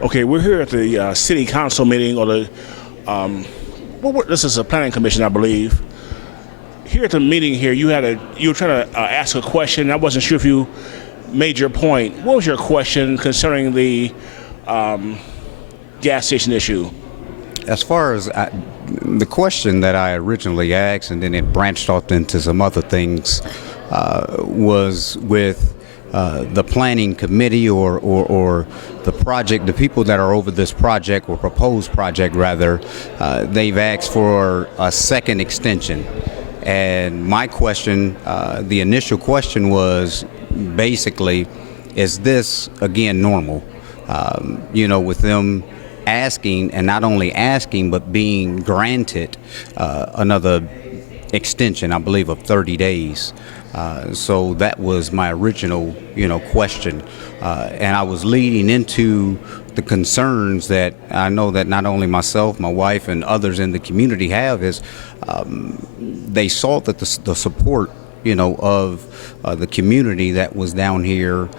Okay, we're here at the city council meeting, or the this is a planning commission, I believe. Here at the meeting here, you were trying to ask a question. I wasn't sure if you made your point. What was your question concerning the gas station issue? As far as the question that I originally asked, and then it branched off into some other things, was with the planning committee or the project, the people that are over this project, or proposed project rather, they've asked for a second extension. And my question, the initial question was basically, is this again normal? With them asking, and not only asking, but being granted another extension, I believe, of 30 days. So that was my original, question. And I was leading into the concerns that I know that not only myself, my wife, and others in the community have, is they saw that the support, of the community that was down here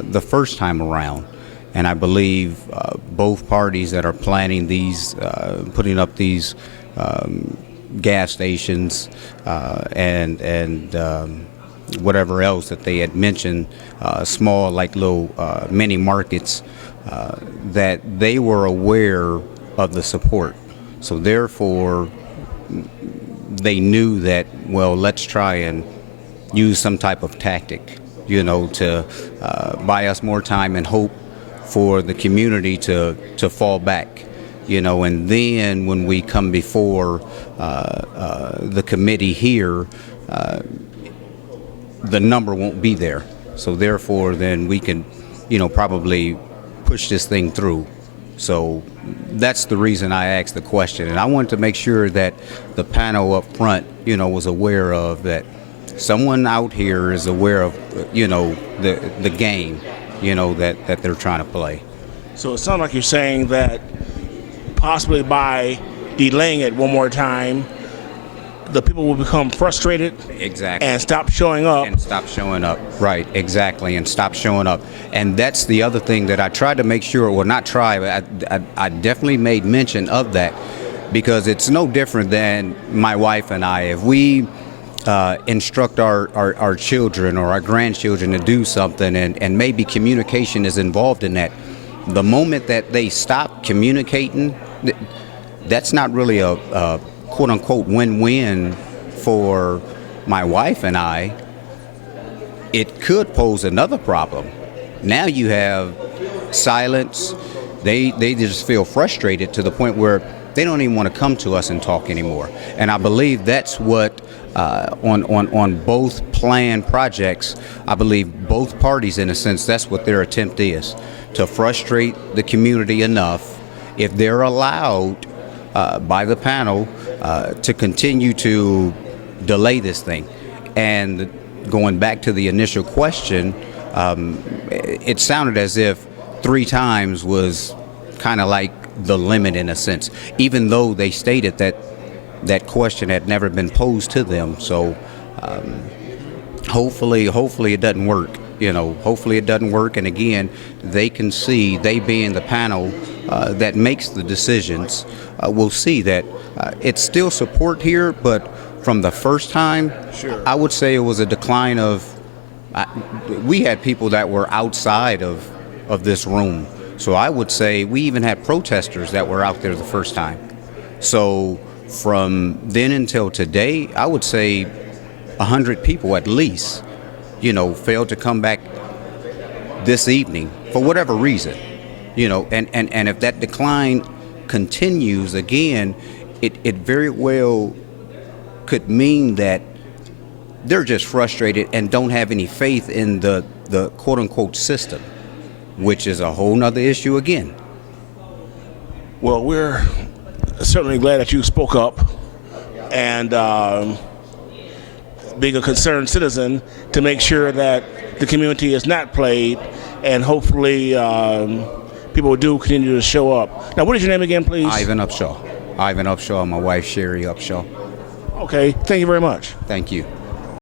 the first time around. And I believe both parties that are planning these, putting up these gas stations and whatever else that they had mentioned, small, like little mini markets, that they were aware of the support. So therefore, they knew that, well, let's try and use some type of tactic, to buy us more time and hope for the community to fall back. And then when we come before the committee here, the number won't be there. So therefore, then we can, probably push this thing through. So that's the reason I asked the question. And I wanted to make sure that the panel up front, was aware of that. Someone out here is aware of, the game, that they're trying to play. So it sounds like you're saying that possibly by delaying it one more time, the people will become frustrated. Exactly. And stop showing up. And stop showing up. Right, exactly, and stop showing up. And that's the other thing that I tried to make sure, well, not try, but I definitely made mention of that, because it's no different than my wife and I. If we instruct our children or our grandchildren to do something, and maybe communication is involved in that, the moment that they stop communicating, that's not really a quote-unquote win-win for my wife and I. It could pose another problem. Now you have silence. They just feel frustrated to the point where they don't even want to come to us and talk anymore. And I believe that's what on both planned projects, I believe both parties, in a sense, that's what their attempt is, to frustrate the community enough, if they're allowed by the panel to continue to delay this thing. And going back to the initial question, it sounded as if 3 times was kind of like the limit, in a sense, even though they stated that that question had never been posed to them. So hopefully it doesn't work. Hopefully it doesn't work. And again, they can see, they being the panel that makes the decisions, will see that it's still support here, but from the first time, sure, I would say it was a decline of, we had people that were outside of this room. So I would say we even had protesters that were out there the first time. So from then until today, I would say 100 people at least, failed to come back this evening for whatever reason, and if that decline continues again, it very well could mean that they're just frustrated and don't have any faith in the quote-unquote system, which is a whole nother issue again. Well, we're certainly glad that you spoke up and being a concerned citizen to make sure that the community is not played, and hopefully people do continue to show up. Now, what is your name again, please? Ivan Upshaw. Ivan Upshaw, my wife Sherry Upshaw. Okay, thank you very much. Thank you.